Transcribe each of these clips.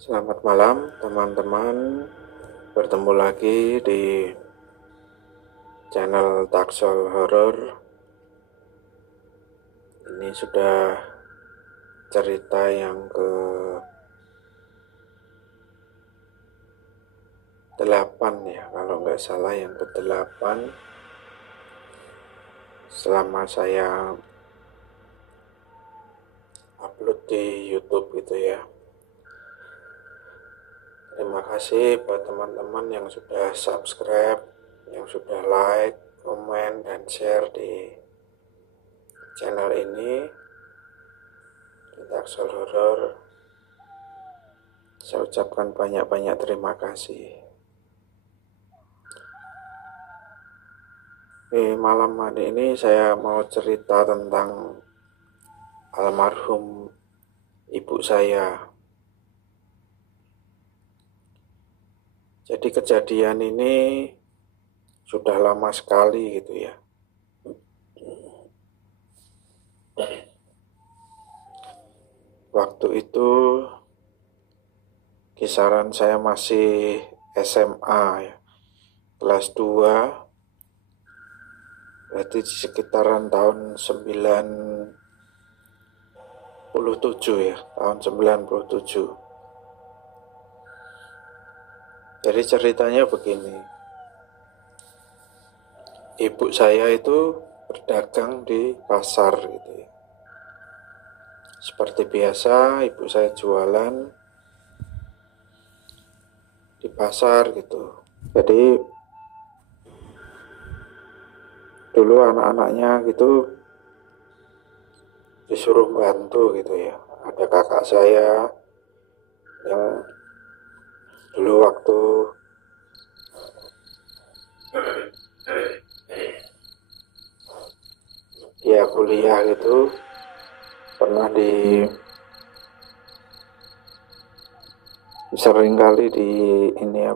Selamat malam teman-teman, bertemu lagi di channel Taksol Horor. Ini sudah cerita yang ke-8 ya, kalau nggak salah yang ke-8 selama saya upload di YouTube gitu ya. Terima kasih buat teman-teman yang sudah subscribe, yang sudah like, komen, dan share di channel ini, di Taksol Horor. Saya ucapkan banyak-banyak terima kasih. Di malam hari ini saya mau cerita tentang almarhum ibu saya. Jadi kejadian ini sudah lama sekali gitu ya. Waktu itu kisaran saya masih SMA ya, kelas 2, berarti di sekitaran tahun 97 ya, tahun 97. Jadi ceritanya begini, ibu saya itu berdagang di pasar gitu ya. Seperti biasa ibu saya jualan di pasar gitu. Jadi dulu anak-anaknya gitu disuruh bantu gitu ya. Ada kakak saya yang dulu waktu dia kuliah gitu pernah sering kali di ini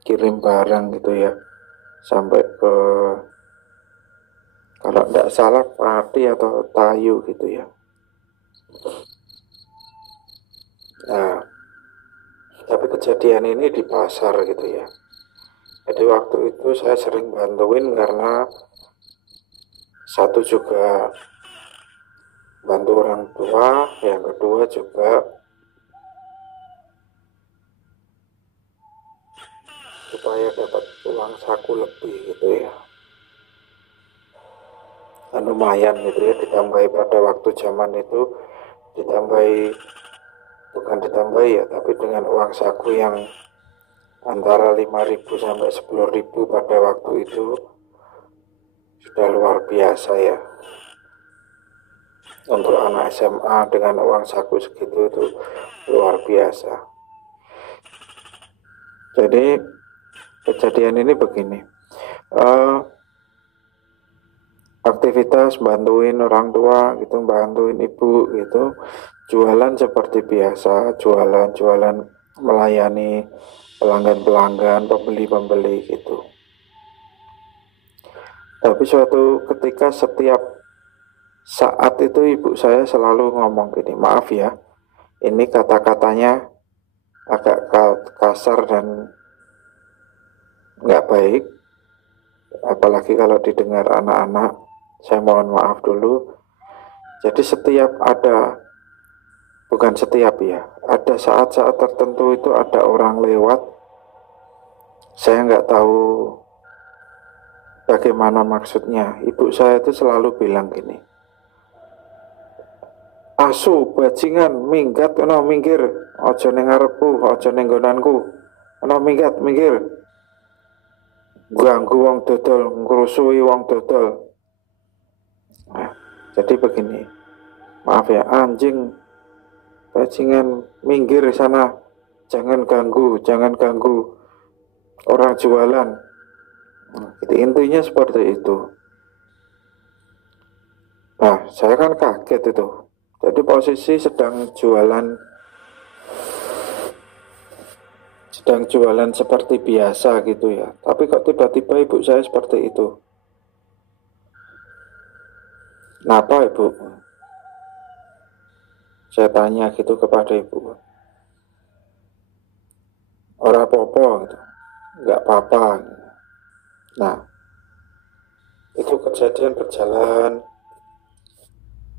kirim barang gitu ya, sampai ke, kalau tidak salah, Pati atau Tayu gitu ya. Nah, tapi kejadian ini di pasar gitu ya. Jadi waktu itu saya sering bantuin karena satu juga bantu orang tua, yang kedua juga supaya dapat uang saku lebih gitu ya. Dan lumayan gitu ya, ditambahi pada waktu zaman itu, bukan ditambahi ya, tapi dengan uang saku yang antara 5.000 sampai 10.000 pada waktu itu sudah luar biasa ya. Untuk anak SMA dengan uang saku segitu itu luar biasa. Jadi kejadian ini begini, aktivitas bantuin orang tua gitu, bantuin ibu gitu, jualan seperti biasa, jualan melayani pelanggan-pelanggan, pembeli-pembeli gitu. Tapi suatu ketika setiap saat itu ibu saya selalu ngomong gini, maaf ya, ini kata-katanya agak kasar dan nggak baik, apalagi kalau didengar anak-anak, saya mohon maaf dulu. Jadi bukan setiap ya, ada saat-saat tertentu itu ada orang lewat, saya nggak tahu bagaimana maksudnya. Ibu saya itu selalu bilang gini, asu bajingan minggat kena minggir, ojo ning ngarepku, ojo ning nggonanku, kena minggat minggir, ganggu wong dodol, ngrusui wong dodol. Nah, jadi begini, maaf ya, anjing bajingan minggir sana, jangan ganggu orang jualan. Nah, gitu, intinya seperti itu. Nah, saya kan kaget itu. Jadi posisi sedang jualan seperti biasa gitu ya. Tapi kok tiba-tiba ibu saya seperti itu. Kenapa ibu? Saya tanya gitu kepada ibu. ora apa-apa gitu, nggak apa-apa. Nah, itu kejadian berjalan,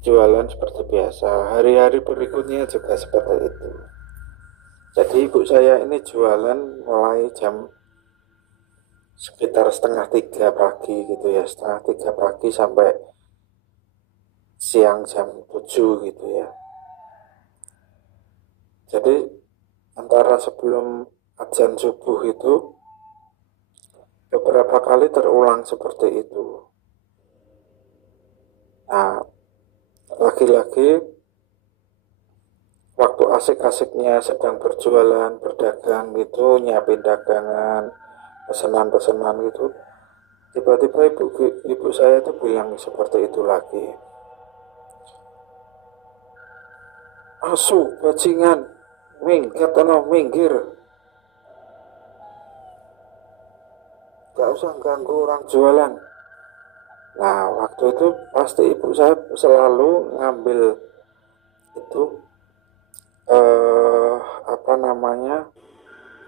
jualan seperti biasa. Hari-hari berikutnya juga seperti itu. Jadi ibu saya ini jualan mulai jam sekitar setengah 3 pagi gitu ya, setengah 3 pagi sampai siang jam 7 gitu ya. Jadi antara sebelum azan subuh itu beberapa kali terulang seperti itu. Nah, lagi-lagi waktu asik-asiknya sedang berjualan, berdagang gitu, nyiapin dagangan, pesanan-pesanan gitu, tiba-tiba ibu saya itu bilang seperti itu lagi. Asu, bajingan, minggat atau minggir, gak usah ganggu orang jualan. Nah, waktu itu pasti ibu saya selalu ngambil itu apa namanya,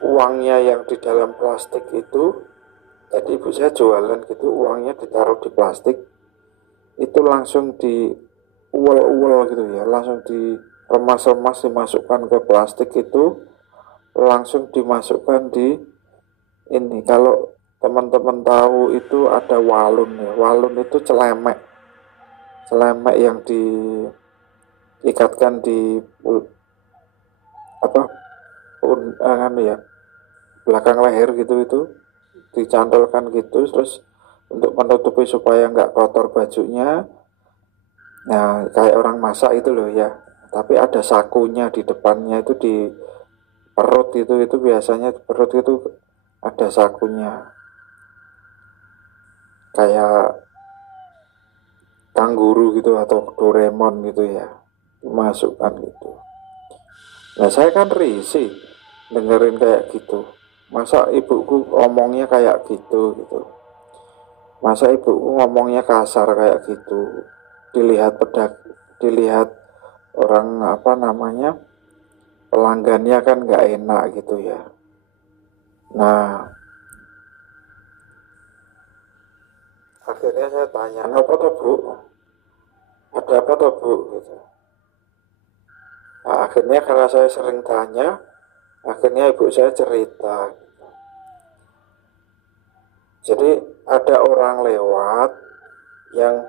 uangnya yang di dalam plastik itu. Jadi ibu saya jualan gitu, uangnya ditaruh di plastik, itu langsung di uwel-uwel gitu ya, langsung diremas-remas, dimasukkan ke plastik itu, langsung dimasukkan di ini. Kalau teman-teman tahu itu ada walun ya, walun itu celemek, celemek yang diikatkan di apa ya, belakang leher gitu, itu dicantolkan gitu, terus untuk menutupi supaya nggak kotor bajunya. Nah, kayak orang masak itu loh ya, tapi ada sakunya di depannya, itu di perut, itu biasanya di perut itu ada sakunya, kayak kangguru gitu atau Doraemon gitu ya, masukkan gitu. Nah, saya kan risih dengerin kayak gitu. Masa ibuku ngomongnya kayak gitu gitu. Masa ibuku ngomongnya kasar kayak gitu. Dilihat orang apa namanya, pelanggannya kan nggak enak gitu ya. Nah, akhirnya saya tanya, apa toh bu? Ada apa toh bu? Gitu. Nah, akhirnya karena saya sering tanya, akhirnya ibu saya cerita. Jadi ada orang lewat yang,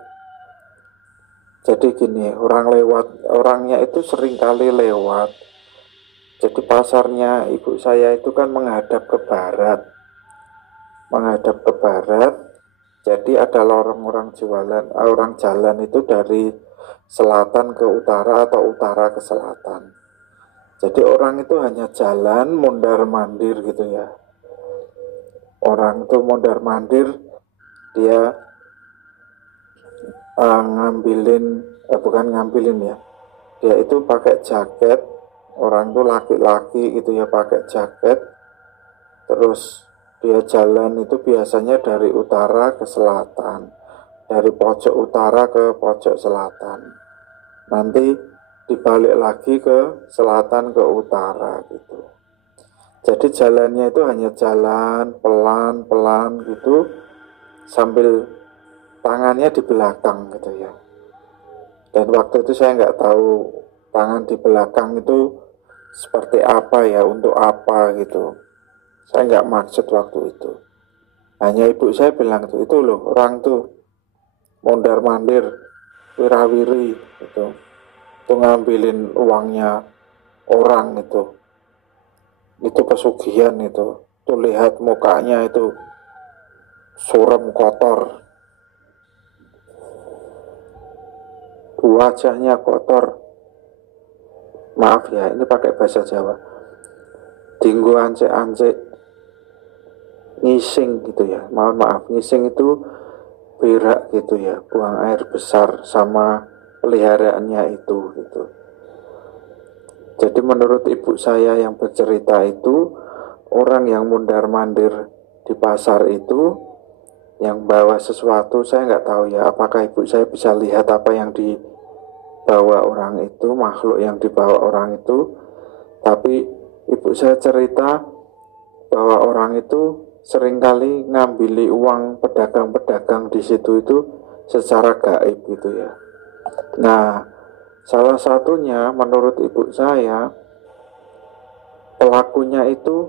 jadi gini, orangnya itu sering kali lewat. Jadi pasarnya ibu saya itu kan menghadap ke barat, jadi ada orang-orang jualan, orang jalan itu dari selatan ke utara atau utara ke selatan. Jadi orang itu hanya jalan mondar mandir gitu ya. Orang itu mondar mandir, dia bukan ngambilin ya, dia itu pakai jaket. Orang itu laki-laki gitu ya, pakai jaket, terus dia jalan itu biasanya dari utara ke selatan, dari pojok utara ke pojok selatan, nanti dibalik lagi ke selatan ke utara gitu. Jadi jalannya itu hanya jalan pelan-pelan gitu, sambil tangannya di belakang gitu ya. Dan waktu itu saya nggak tahu tangan di belakang itu seperti apa ya, untuk apa gitu. Saya nggak maksud waktu itu. Hanya ibu saya bilang itu loh, orang tuh mondar mandir, wirawiri gitu, itu ngambilin uangnya orang itu pesugihan itu. Tuh lihat mukanya itu suram, kotor, wajahnya kotor. Maaf ya, ini pakai bahasa Jawa. Dinggo ance-ance, ngising gitu ya. Mohon maaf, ngising itu berak gitu ya, buang air besar sama peliharaannya itu gitu. Jadi menurut ibu saya yang bercerita itu, orang yang mondar mandir di pasar itu yang bawa sesuatu, saya nggak tahu ya, apakah ibu saya bisa lihat apa yang dibawa orang itu, makhluk yang dibawa orang itu. Tapi ibu saya cerita bahwa orang itu seringkali ngambili uang pedagang-pedagang di situ itu secara gaib gitu ya. Nah, salah satunya menurut ibu saya, pelakunya itu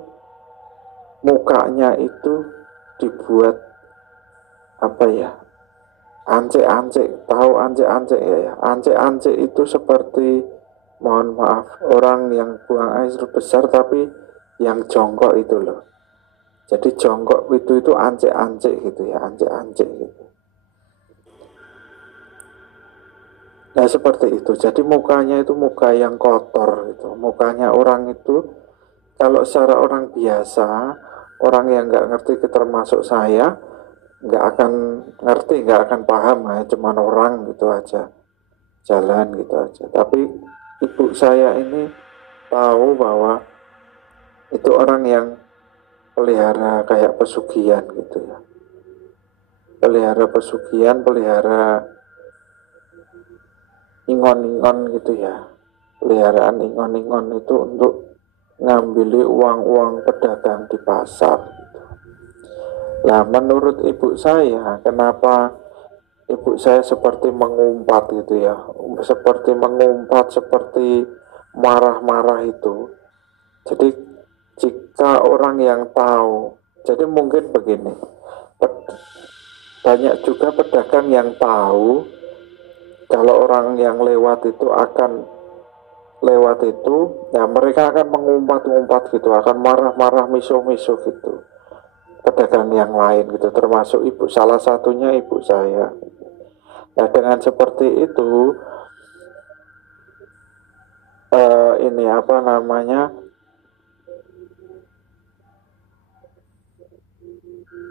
mukanya itu dibuat apa ya, ance-ance. Tahu ance-ance ya? Ance-ance itu seperti, mohon maaf, orang yang buang air besar tapi yang jongkok itu loh. Jadi jongkok itu ance-ance gitu ya, ance-ance gitu. Nah seperti itu. Jadi mukanya itu muka yang kotor gitu. Mukanya orang itu, kalau secara orang biasa, orang yang nggak ngerti, termasuk saya, nggak akan ngerti, nggak akan paham ya, cuman orang gitu aja, jalan gitu aja. Tapi ibu saya ini tahu bahwa itu orang yang pelihara kayak pesugihan gitu ya, pelihara pesugihan, pelihara ingon-ingon gitu ya, peliharaan ingon-ingon itu untuk ngambili uang-uang pedagang di pasar gitu. Nah menurut ibu saya, kenapa ibu saya seperti mengumpat gitu ya, seperti mengumpat, seperti marah-marah itu. Jadi jika orang yang tahu, jadi mungkin begini, banyak juga pedagang yang tahu kalau orang yang lewat itu akan lewat itu, ya mereka akan mengumpat-ngumpat gitu, akan marah-marah, miso-miso gitu, pedagang yang lain gitu, termasuk ibu, salah satunya ibu saya. Nah dengan seperti itu, ini apa namanya,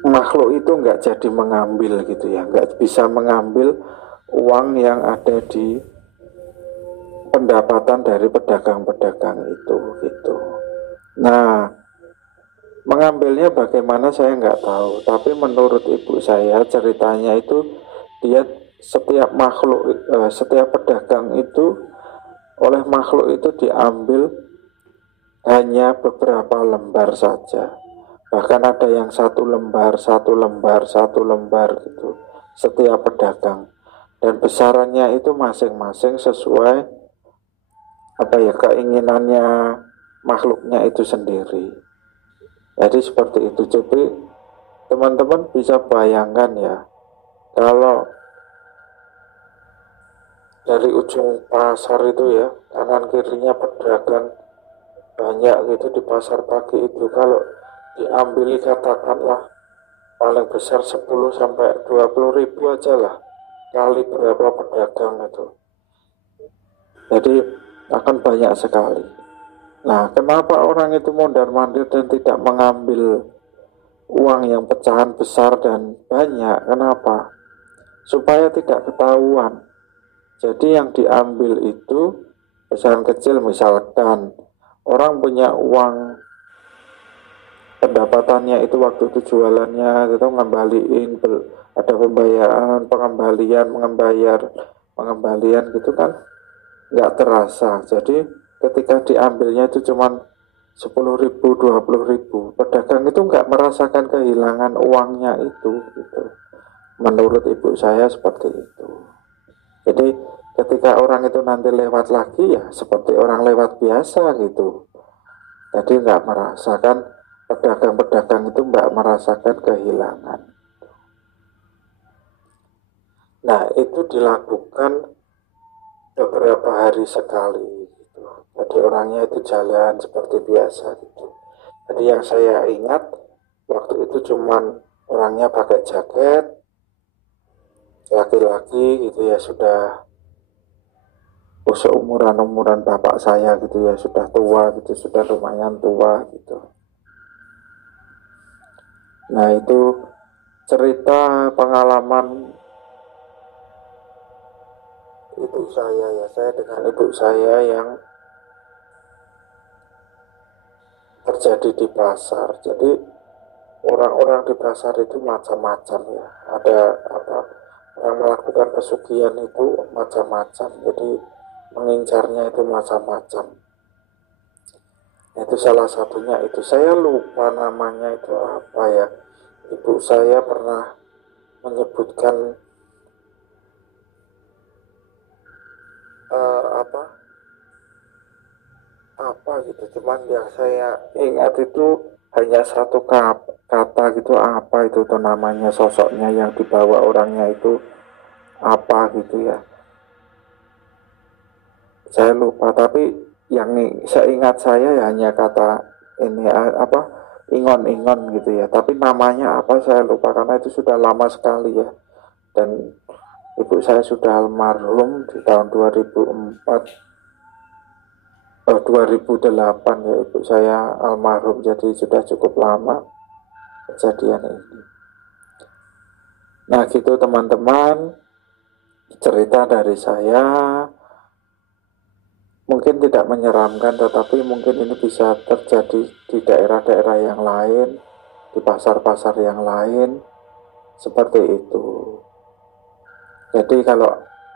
makhluk itu nggak jadi mengambil gitu ya, nggak bisa mengambil uang yang ada di pendapatan dari pedagang-pedagang itu gitu. Nah mengambilnya bagaimana saya nggak tahu, tapi menurut ibu saya ceritanya itu, dia setiap makhluk, setiap pedagang itu, oleh makhluk itu diambil hanya beberapa lembar saja. Bahkan ada yang satu lembar, satu lembar, satu lembar gitu, setiap pedagang. Dan besarannya itu masing-masing sesuai apa ya, keinginannya makhluknya itu sendiri. Jadi seperti itu. Jadi teman-teman bisa bayangkan ya, kalau dari ujung pasar itu ya, kanan kirinya pedagang banyak gitu di pasar pagi itu, kalau diambil katakanlah paling besar 10 sampai 20 ribu aja lah, kali berapa pedagang itu, jadi akan banyak sekali. Nah kenapa orang itu mondar-mandir dan tidak mengambil uang yang pecahan besar dan banyak? Kenapa? Supaya tidak ketahuan. Jadi yang diambil itu pecahan kecil, misalkan orang punya uang, pendapatannya itu waktu itu jualannya itu ngembaliin, ada pembayaran, pengembalian gitu kan, nggak terasa. Jadi ketika diambilnya itu cuman 10 ribu, 20 ribu, pedagang itu nggak merasakan kehilangan uangnya itu gitu. Menurut ibu saya seperti itu. Jadi ketika orang itu nanti lewat lagi ya seperti orang lewat biasa gitu. Jadi nggak merasakan, pedagang-pedagang itu nggak merasakan kehilangan. Nah itu dilakukan beberapa hari sekali gitu. Jadi orangnya itu jalan seperti biasa gitu. Jadi yang saya ingat waktu itu cuman orangnya pakai jaket, laki-laki gitu ya, sudah seumuran bapak saya gitu ya, sudah tua gitu, sudah lumayan tua gitu. Nah itu cerita pengalaman ibu saya ya, saya dengan ibu saya yang terjadi di pasar. Jadi orang-orang di pasar itu macam-macam ya, ada apa, yang melakukan pesugihan itu macam-macam, jadi mengincarnya itu macam-macam. Itu salah satunya, itu saya lupa namanya itu apa ya. Ibu saya pernah menyebutkan apa apa gitu, cuman yang saya ingat itu hanya satu kata gitu, apa itu tuh namanya, sosoknya yang dibawa orangnya itu apa gitu ya, saya lupa. Tapi yang seingat saya ya hanya kata ini apa, ingon-ingon gitu ya, tapi namanya apa saya lupa karena itu sudah lama sekali ya. Dan ibu saya sudah almarhum di tahun 2004, 2008 ya ibu saya almarhum, jadi sudah cukup lama kejadian ini. Nah gitu teman-teman, cerita dari saya mungkin tidak menyeramkan, tetapi mungkin ini bisa terjadi di daerah-daerah yang lain, di pasar-pasar yang lain, seperti itu. Jadi kalau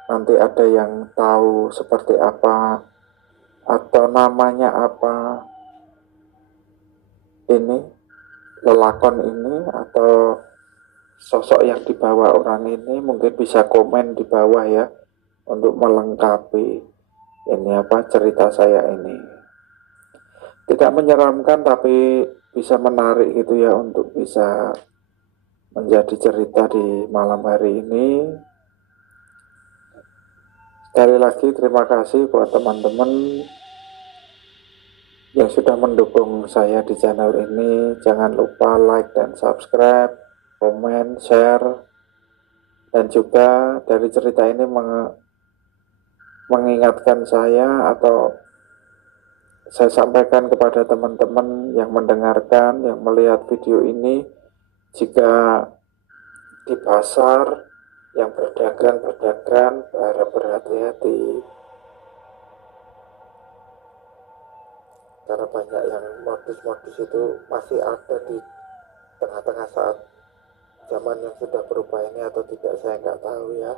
nanti ada yang tahu seperti apa atau namanya apa ini, lelakon ini atau sosok yang dibawa orang ini, mungkin bisa komen di bawah ya untuk melengkapi ini apa, cerita saya ini. Tidak menyeramkan tapi bisa menarik gitu ya, untuk bisa menjadi cerita di malam hari ini. Sekali lagi terima kasih buat teman-teman yang sudah mendukung saya di channel ini. Jangan lupa like dan subscribe, komen, share. Dan juga dari cerita ini mengingatkan saya, atau saya sampaikan kepada teman-teman yang mendengarkan, yang melihat video ini, jika di pasar yang berdagang harap berhati-hati, karena banyak yang modus-modus itu masih ada di tengah-tengah saat zaman yang sudah berubah ini, atau tidak saya nggak tahu ya.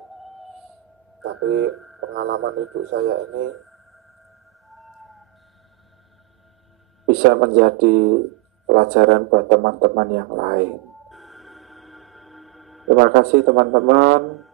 Tapi pengalaman ibu saya ini bisa menjadi pelajaran buat teman-teman yang lain. Terima kasih teman-teman.